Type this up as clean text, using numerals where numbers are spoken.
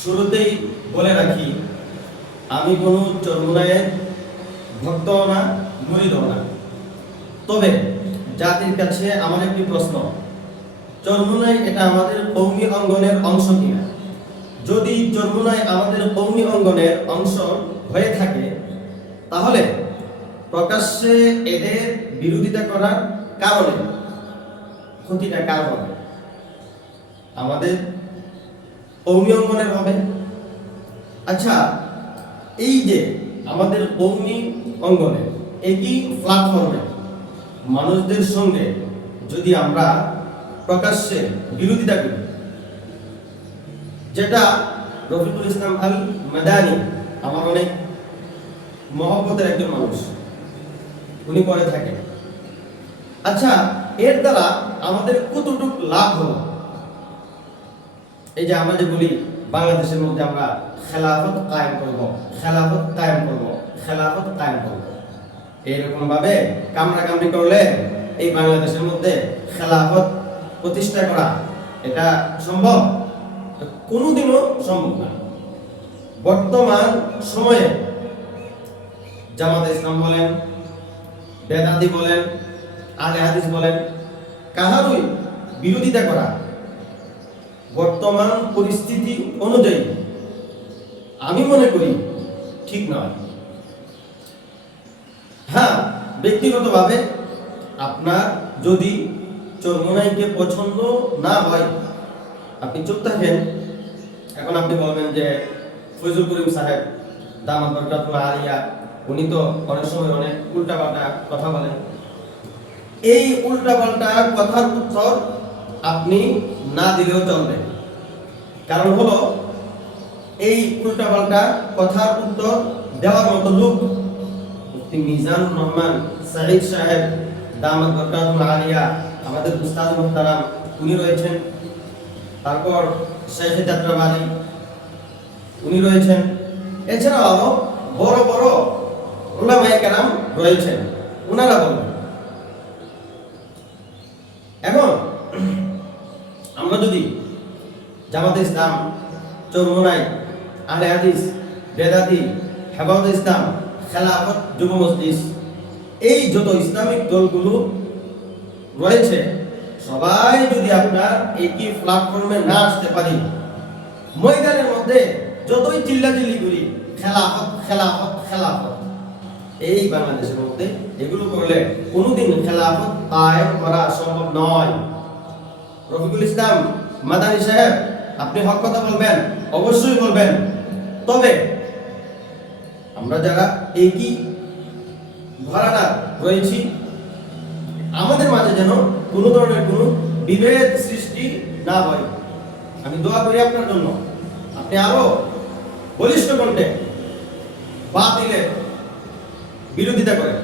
শুরুতেই বলে রাখি, আমি কোনো চরমোনাইয়ের ভক্তও না, মুরিদও না। তবে জাতির কাছে আমার একটি প্রশ্ন, চরমোনাই এটা আমাদের কওমি অঙ্গনের অংশ কিনা? যদি চরমোনাই আমাদের কওমি অঙ্গনের অংশ হয়ে থাকে, তাহলে প্রকাশ্যে এদের বিরোধিতা করার কারণে ক্ষতিটা কার হবে? আমাদের কওমি অঙ্গনের হবে। আচ্ছা, এই যে আমাদের কওমি অঙ্গনে একই প্ল্যাটফর্মে মানুষদের সঙ্গে যদি আমরা প্রকাশ্যে বিরোধিতা করি, যেটা রফিকুল ইসলাম আল মাদানী, আমার অনেক মহব্বতের একজন মানুষ, উনি করে থাকেন। আচ্ছা, এর দ্বারা আমাদের কতটুকু লাভ হলো? এই যে আমরা যে বলি বাংলাদেশের মধ্যে আমরা খেলাফত কায়েম করব, খেলাফত কায়েম করব, খেলাফত কায়েম করব, এইরকম ভাবে কামড়াকামড়ি করলে এই বাংলাদেশের মধ্যে খেলাফত প্রতিষ্ঠা করা এটা সম্ভব? কোনোদিনও সম্ভব না। বর্তমান সময়ে জামাতে ইসলাম বলেন, বেদাতি বলেন, আহলে হাদিস বলেন, কাহারই বিরোধিতা করা বর্তমান পরিস্থিতি অনুযায়ী আমি মনে করি ঠিক নয়। হ্যাঁ, ব্যক্তিগতভাবে আপনার যদি চরমোনাইকে পছন্দ না হয়, আপনি চুপ থাকেন। এখন আপনি বলবেন যে ফয়জুল করিম সাহেব দামাত বরকাতুল্লাহ আলিয়া, উনি তো অনেক সময় অনেক উল্টাপাল্টা কথা বলেন। এই উল্টাপাল্টা কথার উত্তর আপনি না দিলেও চলবে। কারণ হলো, এই উল্টাপাল্টা কথার উত্তর দেওয়ার মতো লোক মুফতি মিজানুর রহমান সাঈদ সাহেব দামাত বরকাতুল্লাহ আলিয়া, আমাদের উস্তাদ মুহতারাম, উনি রয়েছেন। তারপর শেখ যাত্রাবাড়ি, উনি রয়েছেন। এছাড়াও আরো বড় বড় উলামায়ে কেরাম রয়েছেন, ওনারা বলবেন। এখন আমরা যদি জামাতে ইসলাম, চরমোনাই, আহলে হাদিস, বেদাতি, হেফাজতে ইসলাম, খেলাফত, যুব মজলিস, এই যত ইসলামিক দলগুলো রয়েছে, সবাই যদি আপনার একই প্ল্যাটফর্মে না আসতে পারি, ময়দানের মধ্যে যতই চিল্লাচিল্লি করি খেলাফত খেলাফত খেলাফত, এই বাংলাদেশের মধ্যে এগুলো করলে কোনোদিন খেলাফত কায়েম করা সম্ভব নয়। রফিকুল ইসলাম মাদানী সাহেব, আপনি হক কথা বলবেন, অবশ্যই বলবেন। তবে আমরা যারা একই ধারণা রয়েছি, আমাদের মাঝে যেন কোনো ধরনের কোনো বিভেদ সৃষ্টি না হয়। আমি দোয়া করি আপনার জন্য, আপনি আরো বলিষ্ঠ কণ্ঠে বাতিলের বিরোধিতা করেন।